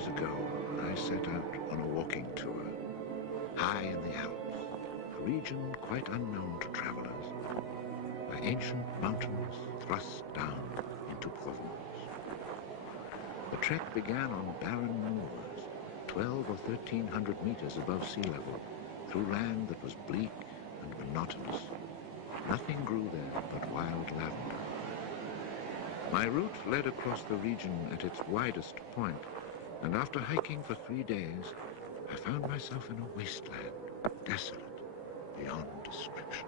years ago, I set out on a walking tour, high in the Alps, a region quite unknown to travelers, where ancient mountains thrust down into Provence. The trek began on barren moors, 12 or 1,300 meters above sea level, through land that was bleak and monotonous. Nothing grew there but wild lavender. My route led across the region at its widest point, and after hiking for 3 days, I found myself in a wasteland, desolate beyond description.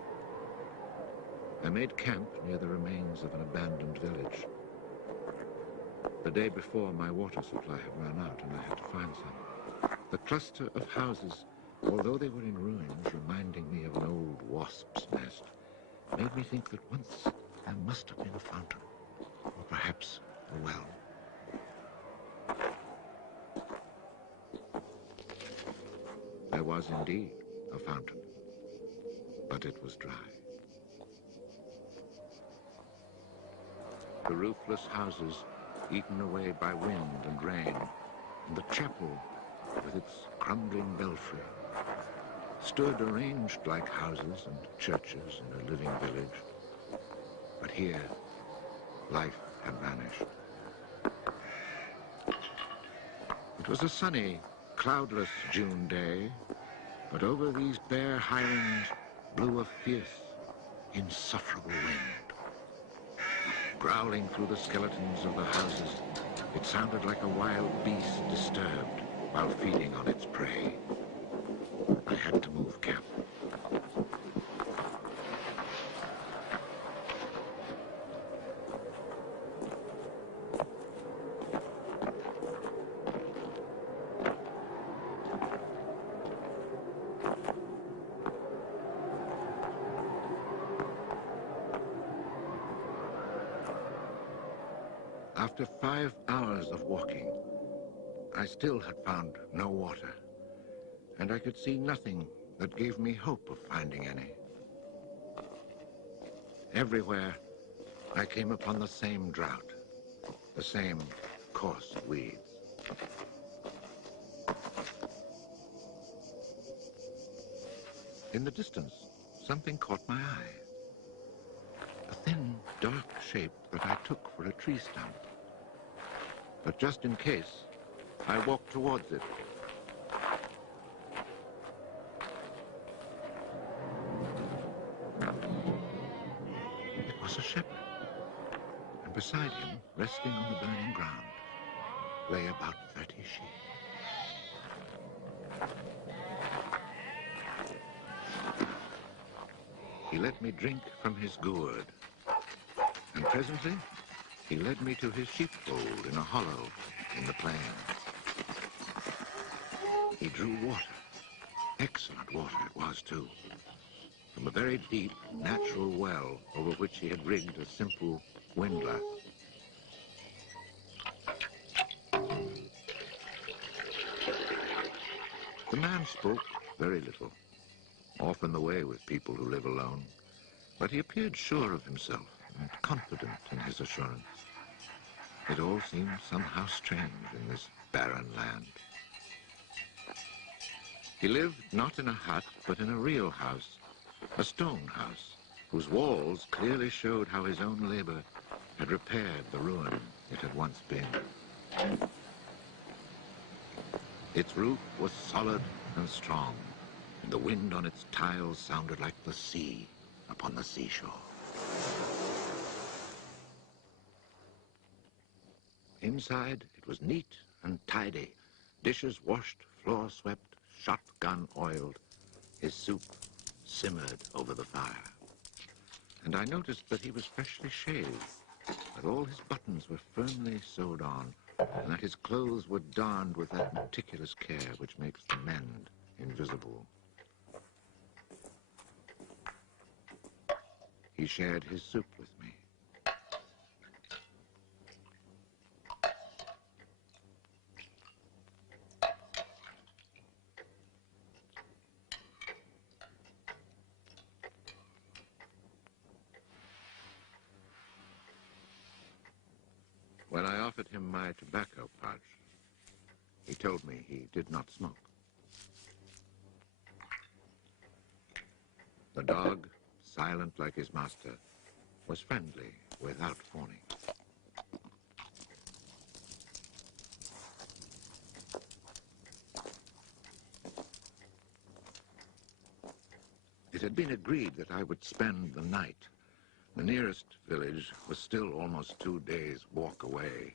I made camp near the remains of an abandoned village. The day before, my water supply had run out and I had to find some. The cluster of houses, although they were in ruins, reminding me of an old wasp's nest, made me think that once there must have been a fountain, or perhaps a well. There was indeed a fountain, but it was dry. The roofless houses, eaten away by wind and rain, and the chapel, with its crumbling belfry, stood arranged like houses and churches in a living village. But here, life had vanished. It was a sunny, cloudless June day, but over these bare highlands blew a fierce, insufferable wind. Growling through the skeletons of the houses, it sounded like a wild beast disturbed while feeding on its prey. I had to move camp. After 5 hours of walking, I still had found no water, and I could see nothing that gave me hope of finding any. Everywhere, I came upon the same drought, the same coarse weeds. In the distance, something caught my eye. A thin, dark shape that I took for a tree stump. But just in case, I walked towards it. It was a shepherd, and beside him, resting on the burning ground, lay about 30 sheep. He let me drink from his gourd, and presently he led me to his sheepfold in a hollow in the plain. He drew water. Excellent water it was, too, from a very deep, natural well over which he had rigged a simple windlass. The man spoke very little, often the way with people who live alone, but he appeared sure of himself and confident in his assurance. It all seemed somehow strange in this barren land. He lived not in a hut, but in a real house, a stone house, whose walls clearly showed how his own labor had repaired the ruin it had once been. Its roof was solid and strong, and the wind on its tiles sounded like the sea upon the seashore. Inside, it was neat and tidy, dishes washed, floor swept, shotgun oiled. His soup simmered over the fire. And I noticed that he was freshly shaved, that all his buttons were firmly sewed on, and that his clothes were darned with that meticulous care which makes the mend invisible. He shared his soup with me. When I offered him my tobacco pouch, He told me he did not smoke. The dog, silent like his master, was friendly without fawning. It had been agreed that I would spend the night. The nearest village was still almost 2 days' walk away.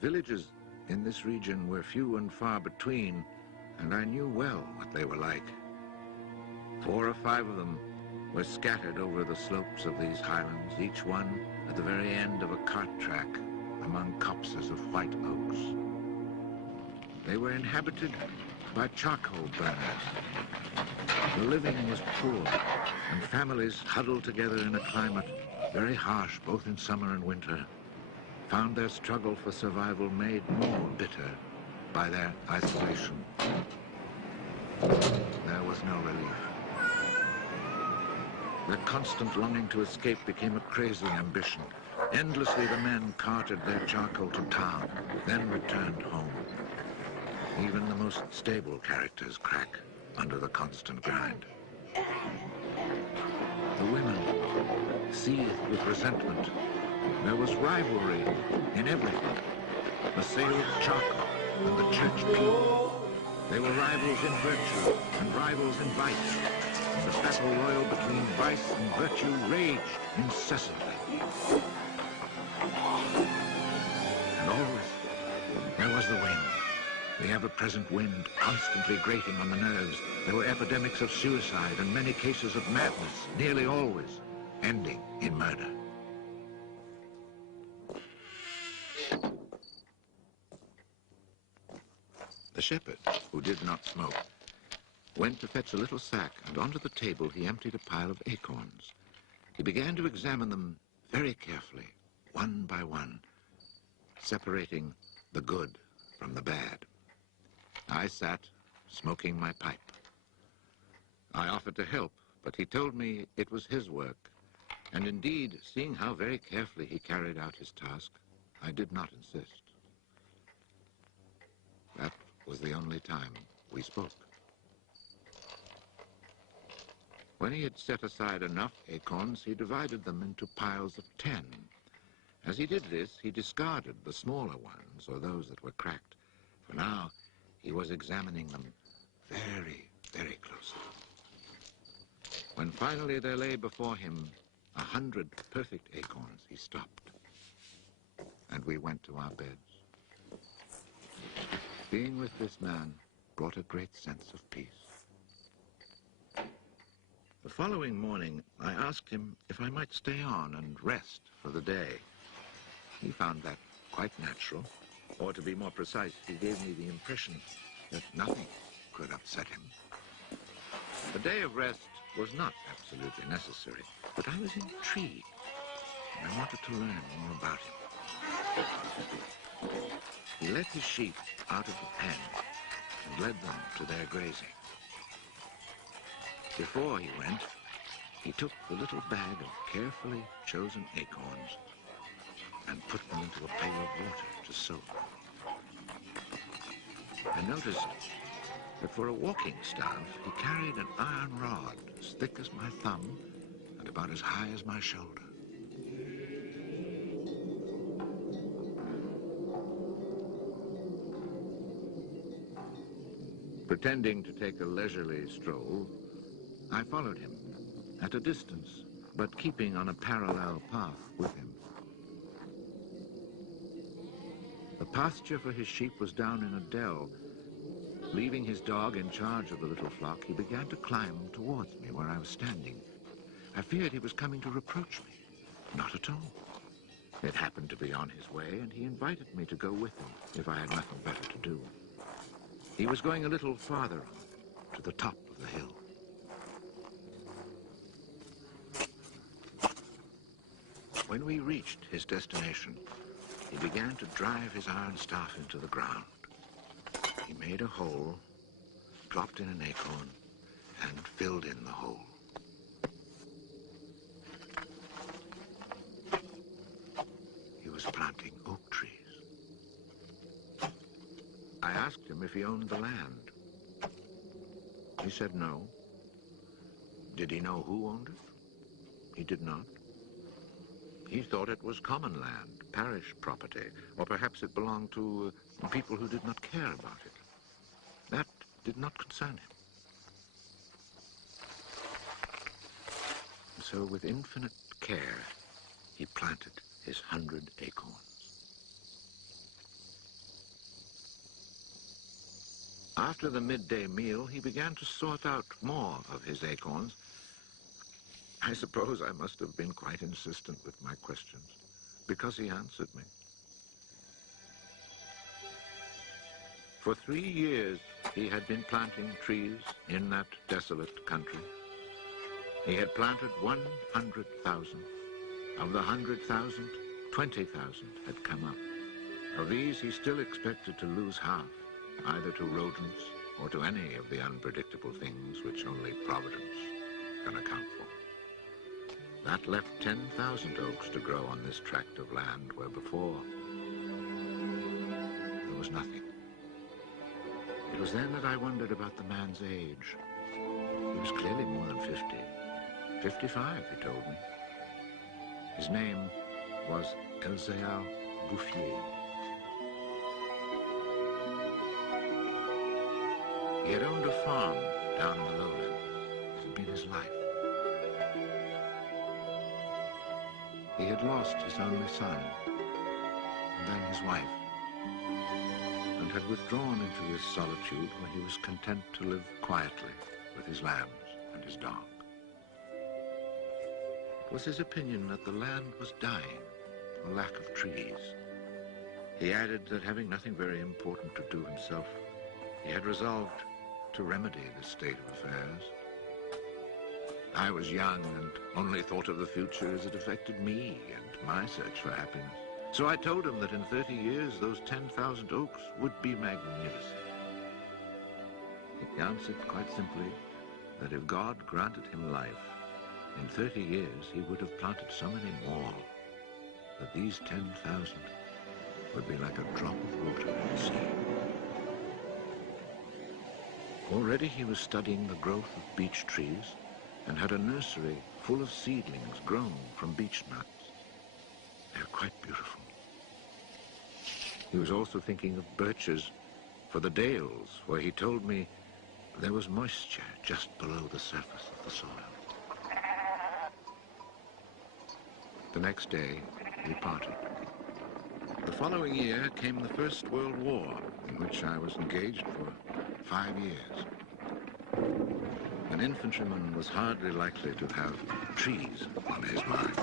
Villages in this region were few and far between, and I knew well what they were like. 4 or 5 of them were scattered over the slopes of these highlands, each one at the very end of a cart track among copses of white oaks. They were inhabited by charcoal burners. The living was poor, and families huddled together in a climate very harsh both in summer and winter found their struggle for survival made more bitter by their isolation. There was no relief. Their constant longing to escape became a crazy ambition. Endlessly the men carted their charcoal to town, then returned home. Even the most stable characters crack under the constant grind. The women seethed with resentment. There was rivalry in everything. The sale of charcoal and the church pew. They were rivals in virtue and rivals in vice. And the battle royal between vice and virtue raged incessantly. And always there was the wind. The ever-present wind constantly grating on the nerves. There were epidemics of suicide and many cases of madness, nearly always ending in murder. The shepherd, who did not smoke, went to fetch a little sack, and onto the table he emptied a pile of acorns. He began to examine them very carefully, one by one, separating the good from the bad. I sat, smoking my pipe. I offered to help, but he told me it was his work, and indeed, seeing how very carefully he carried out his task, I did not insist. That was the only time we spoke. When he had set aside enough acorns, he divided them into piles of 10. As he did this, he discarded the smaller ones, or those that were cracked. For now, he was examining them very, very closely. When finally there lay before him 100 perfect acorns, he stopped, and we went to our beds. Being with this man brought a great sense of peace. The following morning, I asked him if I might stay on and rest for the day. He found that quite natural, or to be more precise, he gave me the impression that nothing could upset him. The day of rest was not absolutely necessary, but I was intrigued, and I wanted to learn more about him. He let his sheep out of the pen and led them to their grazing. Before he went, he took the little bag of carefully chosen acorns and put them into a pail of water to soak. I noticed that for a walking staff, he carried an iron rod as thick as my thumb and about as high as my shoulder. Pretending to take a leisurely stroll, I followed him at a distance, but keeping on a parallel path with him. The pasture for his sheep was down in a dell. Leaving his dog in charge of the little flock, he began to climb towards me where I was standing. I feared he was coming to reproach me. Not at all. It happened to be on his way, and he invited me to go with him if I had nothing better to do. He was going a little farther on, to the top of the hill. When we reached his destination, he began to drive his iron staff into the ground. He made a hole, dropped in an acorn, and filled in the hole. He was planting oak trees. I asked him if he owned the land. He said no. Did he know who owned it? He did not. He thought it was common land, parish property, or perhaps it belonged to people who did not care about it. That did not concern him. So with infinite care, he planted his 100 acorns. After the midday meal, he began to sort out more of his acorns. I suppose I must have been quite insistent with my questions, because he answered me. For 3 years, he had been planting trees in that desolate country. He had planted 100,000. Of the 100,000, 20,000 had come up. Of these, he still expected to lose half, either to rodents or to any of the unpredictable things which only Providence can account for. That left 10,000 oaks to grow on this tract of land where before there was nothing. It was then that I wondered about the man's age. He was clearly more than 50. 55, he told me. His name was Garcia Lorca. He had owned a farm down in the lowlands. It had been his life. He had lost his only son, and then his wife, and had withdrawn into this solitude where he was content to live quietly with his lambs and his dog. It was his opinion that the land was dying for lack of trees. He added that having nothing very important to do himself, he had resolved to remedy this state of affairs. I was young and only thought of the future as it affected me and my search for happiness. So I told him that in 30 years, those 10,000 oaks would be magnificent. He answered quite simply that if God granted him life, in 30 years he would have planted so many more that these 10,000 would be like a drop of water in the sea. Already he was studying the growth of beech trees and had a nursery full of seedlings grown from beech nuts. They are quite beautiful. He was also thinking of birches for the dales, where he told me there was moisture just below the surface of the soil. The next day, we parted. The following year came the First World War, in which I was engaged for 5 years. An infantryman was hardly likely to have trees on his mind.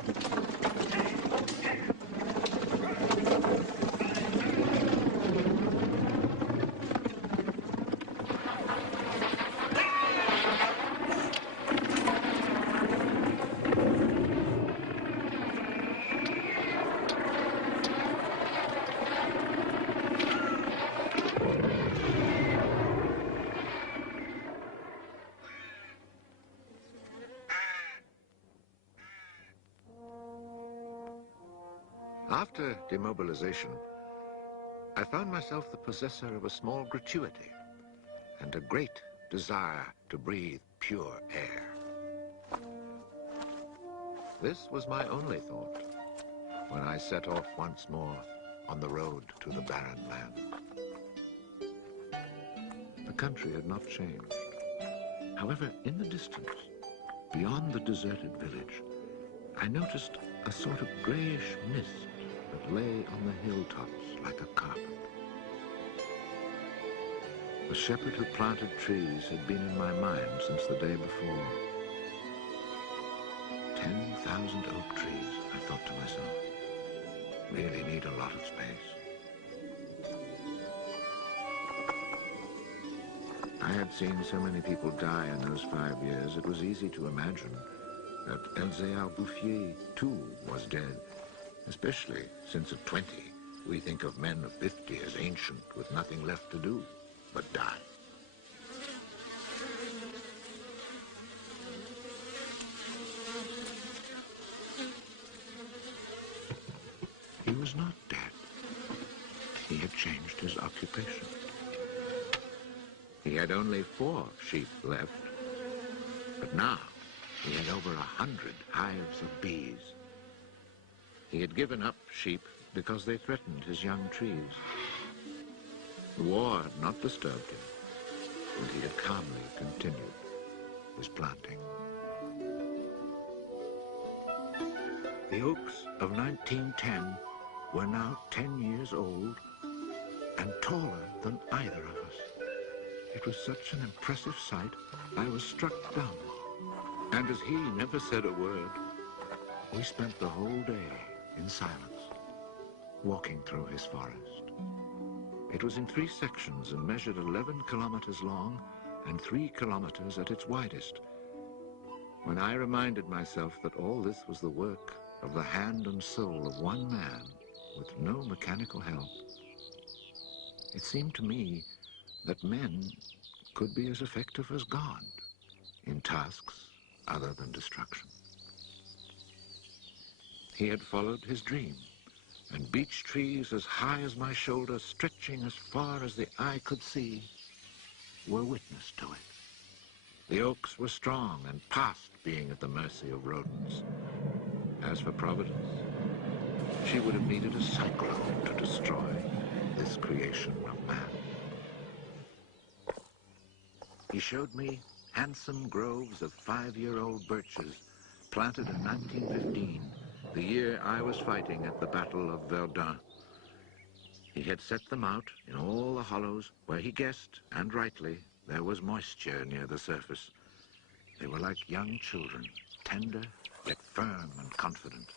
After demobilization, I found myself the possessor of a small gratuity and a great desire to breathe pure air. This was my only thought when I set off once more on the road to the barren land. The country had not changed. However, in the distance, beyond the deserted village, I noticed a sort of grayish mist that lay on the hilltops like a carpet. The shepherd who planted trees had been in my mind since the day before. 10,000 oak trees, I thought to myself, really need a lot of space. I had seen so many people die in those 5 years, it was easy to imagine that Garcia Lorca too was dead. Especially since at 20, we think of men of 50 as ancient with nothing left to do but die. He was not dead. He had changed his occupation. He had only 4 sheep left, but now he had over 100 hives of bees. He had given up sheep because they threatened his young trees. The war had not disturbed him, and he had calmly continued his planting. The oaks of 1910 were now 10 years old and taller than either of us. It was such an impressive sight, I was struck dumb. And as he never said a word, we spent the whole day in silence, walking through his forest. It was in 3 sections and measured 11 kilometers long and 3 kilometers at its widest. When I reminded myself that all this was the work of the hand and soul of one man with no mechanical help, it seemed to me that men could be as effective as God in tasks other than destruction. He had followed his dream, and beech trees as high as my shoulder, stretching as far as the eye could see, were witness to it. The oaks were strong and past being at the mercy of rodents. As for Providence, she would have needed a cyclone to destroy this creation of man. He showed me handsome groves of 5-year-old birches planted in 1915, the year I was fighting at the Battle of Verdun. He had set them out in all the hollows where he guessed, and rightly, there was moisture near the surface. They were like young children, tender yet firm and confident.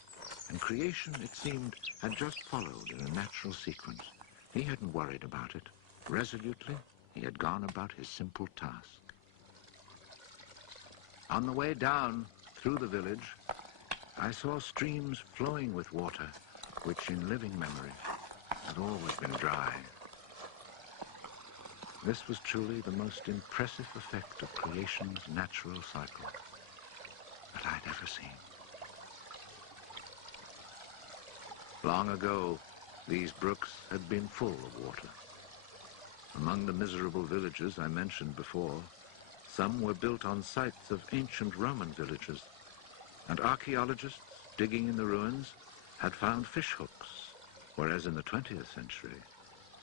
And creation, it seemed, had just followed in a natural sequence. He hadn't worried about it. Resolutely, he had gone about his simple task. On the way down through the village, I saw streams flowing with water, which in living memory had always been dry. This was truly the most impressive effect of creation's natural cycle that I'd ever seen. Long ago, these brooks had been full of water. Among the miserable villages I mentioned before, some were built on sites of ancient Roman villages, and archaeologists digging in the ruins had found fish hooks, whereas in the 20th century,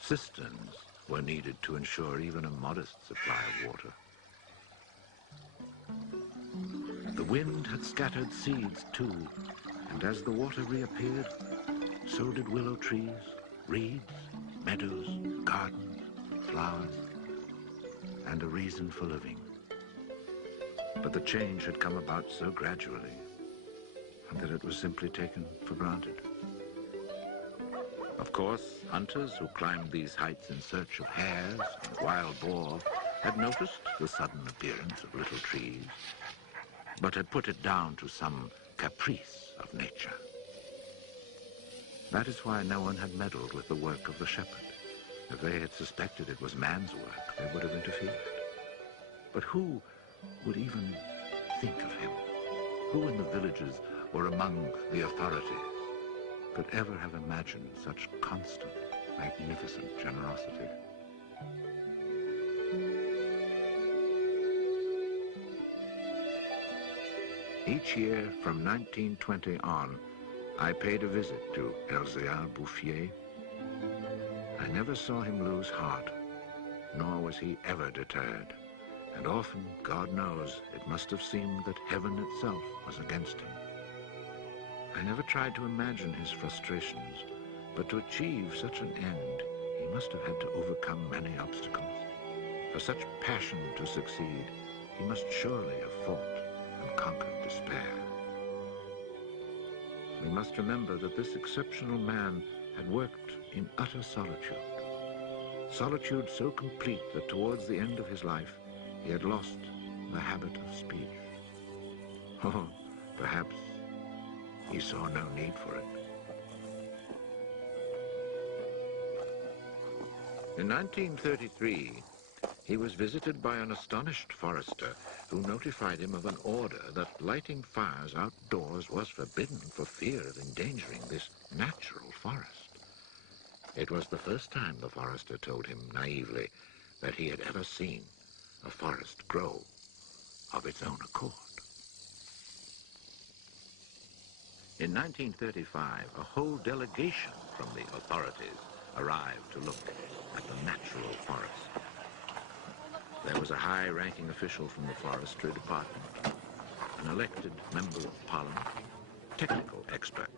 cisterns were needed to ensure even a modest supply of water. The wind had scattered seeds too, and as the water reappeared, so did willow trees, reeds, meadows, gardens, flowers, and a reason for living. But the change had come about so gradually, and that it was simply taken for granted. Of course, hunters who climbed these heights in search of hares and wild boar had noticed the sudden appearance of little trees, but had put it down to some caprice of nature. That is why no one had meddled with the work of the shepherd. If they had suspected it was man's work, they would have interfered. But who would even think of him? Who in the villages or among the authorities could ever have imagined such constant, magnificent generosity? Each year from 1920 on, I paid a visit to Garcia Bouffier. I never saw him lose heart, nor was he ever deterred. And often, God knows, it must have seemed that heaven itself was against him. I never tried to imagine his frustrations, but to achieve such an end, he must have had to overcome many obstacles. For such passion to succeed, he must surely have fought and conquered despair. We must remember that this exceptional man had worked in utter solitude. Solitude so complete that towards the end of his life, he had lost the habit of speech. Oh, perhaps he saw no need for it. In 1933, he was visited by an astonished forester who notified him of an order that lighting fires outdoors was forbidden for fear of endangering this natural forest. It was the first time the forester told him naively that he had ever seen a forest grow of its own accord. In 1935, a whole delegation from the authorities arrived to look at the natural forest. There was a high-ranking official from the forestry department, an elected member of parliament, technical experts.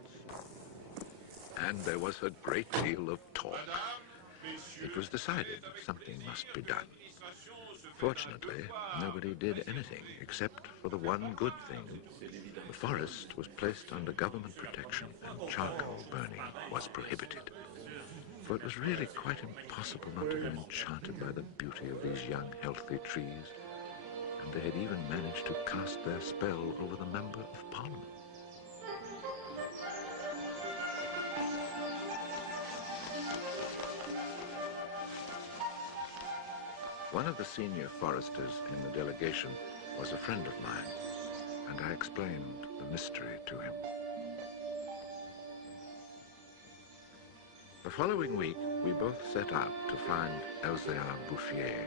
And there was a great deal of talk. It was decided something must be done. Fortunately, nobody did anything except for the one good thing. The forest was placed under government protection and charcoal burning was prohibited. For it was really quite impossible not to be enchanted by the beauty of these young, healthy trees. And they had even managed to cast their spell over the Member of Parliament. One of the senior foresters in the delegation was a friend of mine, and I explained the mystery to him. The following week, we both set out to find Elzéar Bouffier.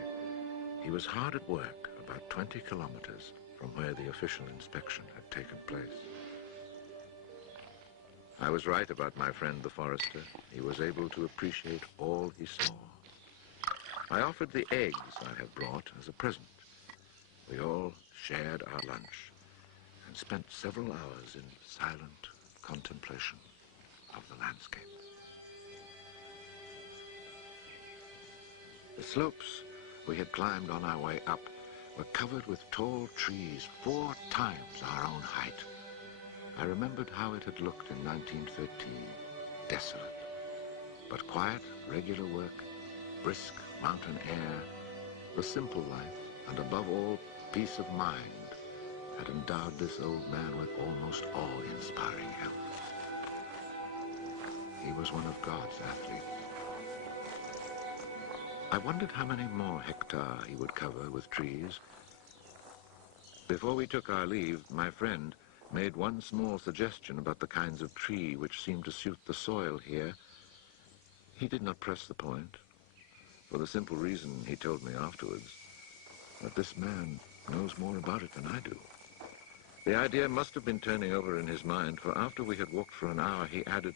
He was hard at work, about 20 kilometers from where the official inspection had taken place. I was right about my friend the forester. He was able to appreciate all he saw. I offered the eggs I had brought as a present. We all shared our lunch and spent several hours in silent contemplation of the landscape. The slopes we had climbed on our way up were covered with tall trees 4 times our own height. I remembered how it had looked in 1913, desolate, but quiet, regular work, brisk mountain air, the simple life, and above all, peace of mind, had endowed this old man with almost awe-inspiring health. He was one of God's athletes. I wondered how many more hectares he would cover with trees. Before we took our leave, my friend made one small suggestion about the kinds of tree which seemed to suit the soil here. He did not press the point, for the simple reason, he told me afterwards, that this man knows more about it than I do. The idea must have been turning over in his mind, for after we had walked for an hour, he added,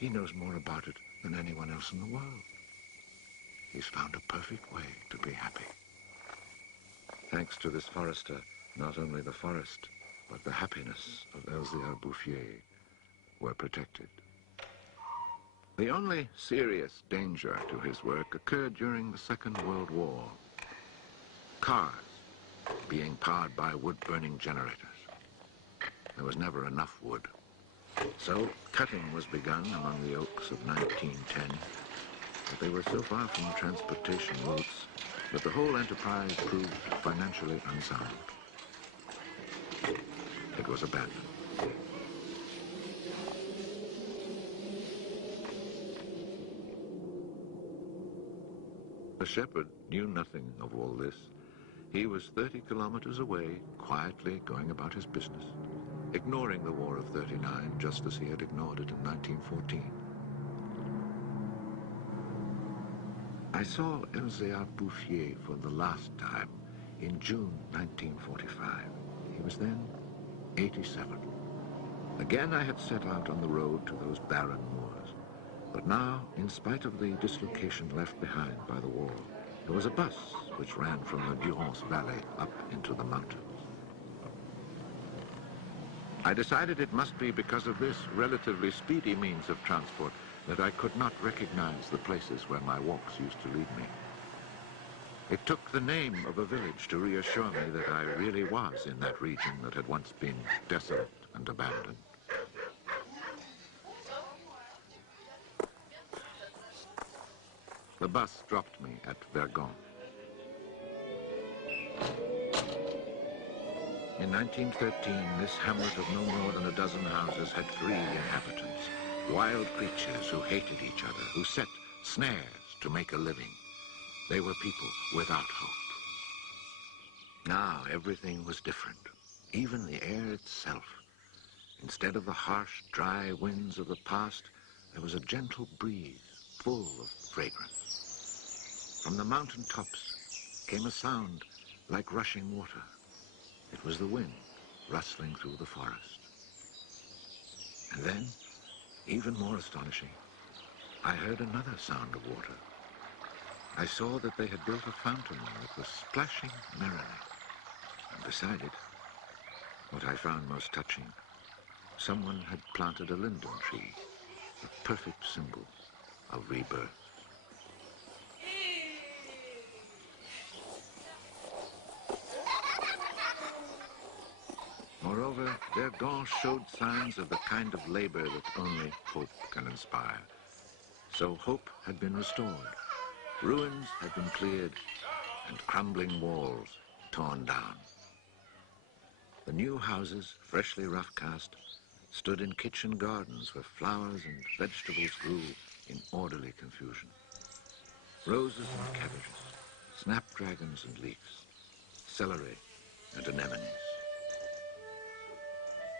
he knows more about it than anyone else in the world. He's found a perfect way to be happy. Thanks to this forester, not only the forest, but the happiness of Elzéar Bouffier were protected. The only serious danger to his work occurred during the Second World War. Cars being powered by wood-burning generators. There was never enough wood. So cutting was begun among the oaks of 1910, but they were so far from transportation routes that the whole enterprise proved financially unsound. It was abandoned. The shepherd knew nothing of all this. He was 30 kilometers away, quietly going about his business, ignoring the War of '39 just as he had ignored it in 1914. I saw Elzéar Bouffier for the last time in June 1945. He was then 87. Again I had set out on the road to those barren moors. But now, in spite of the dislocation left behind by the war, there was a bus which ran from the Durance Valley up into the mountains. I decided it must be because of this relatively speedy means of transport that I could not recognize the places where my walks used to lead me. It took the name of a village to reassure me that I really was in that region that had once been desolate and abandoned. The bus dropped me at Vergon. In 1913, this hamlet of no more than a dozen houses had 3 inhabitants, wild creatures who hated each other, who set snares to make a living. They were people without hope. Now everything was different, even the air itself. Instead of the harsh, dry winds of the past, there was a gentle breeze full of fragrance. From the mountain tops came a sound like rushing water. It was the wind rustling through the forest. And then, even more astonishing, I heard another sound of water. I saw that they had built a fountain that was splashing merrily. And beside it, what I found most touching, someone had planted a linden tree, a perfect symbol of rebirth. Moreover, their dance showed signs of the kind of labor that only hope can inspire. So hope had been restored. Ruins had been cleared and crumbling walls torn down. The new houses, freshly rough cast, stood in kitchen gardens where flowers and vegetables grew in orderly confusion. Roses and cabbages, snapdragons and leeks, celery and anemones.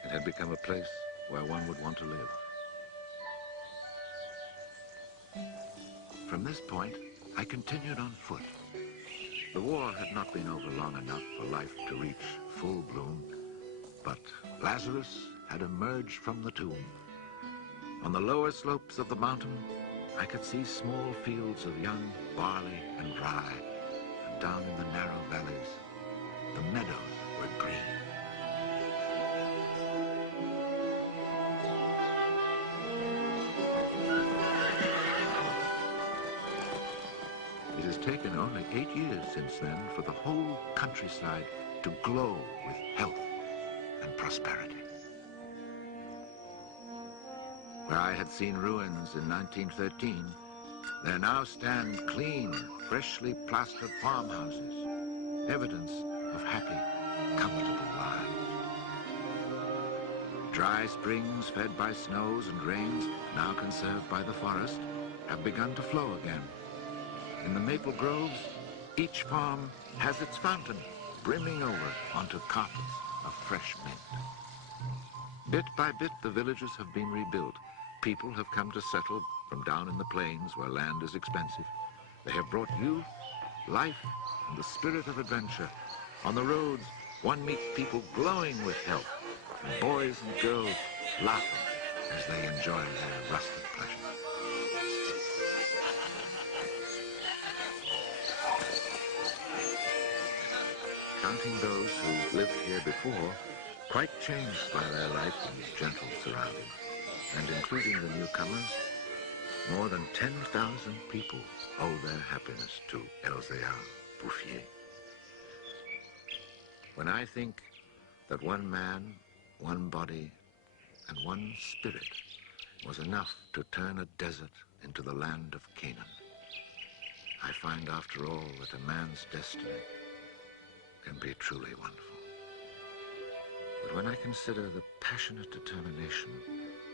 It had become a place where one would want to live. From this point, I continued on foot. The war had not been over long enough for life to reach full bloom, but Lazarus had emerged from the tomb. On the lower slopes of the mountain, I could see small fields of young barley and rye, and down in the narrow valleys, the meadows were green. It has taken only 8 years since then for the whole countryside to glow with health and prosperity. Where I had seen ruins in 1913, there now stand clean, freshly plastered farmhouses, evidence of happy, comfortable lives. Dry springs fed by snows and rains, now conserved by the forest, have begun to flow again. In the maple groves, each farm has its fountain brimming over onto carpets of fresh mint. Bit by bit, the villages have been rebuilt. People have come to settle from down in the plains where land is expensive. They have brought youth, life, and the spirit of adventure. On the roads, one meets people glowing with health, and boys and girls laughing as they enjoy their rustic pleasure. Counting those who lived here before, quite changed by their life in these gentle surroundings, and including the newcomers, more than 10,000 people owe their happiness to Garcia Lorca. When I think that one man, one body, and one spirit was enough to turn a desert into the land of Canaan, I find after all that a man's destiny can be truly wonderful. But when I consider the passionate determination,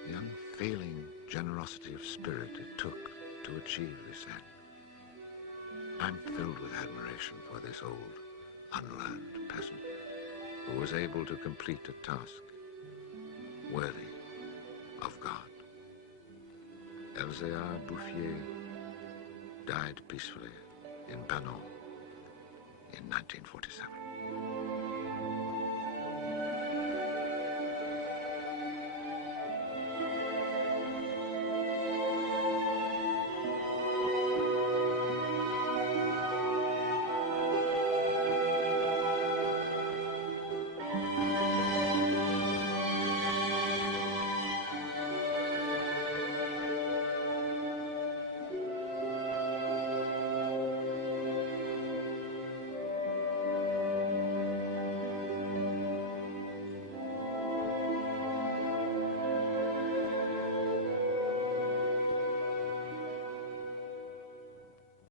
the unfailing generosity of spirit it took to achieve this end, I'm filled with admiration for this old, unlearned peasant who was able to complete a task worthy of God. Garcia Lorca died peacefully in Banon in 1947.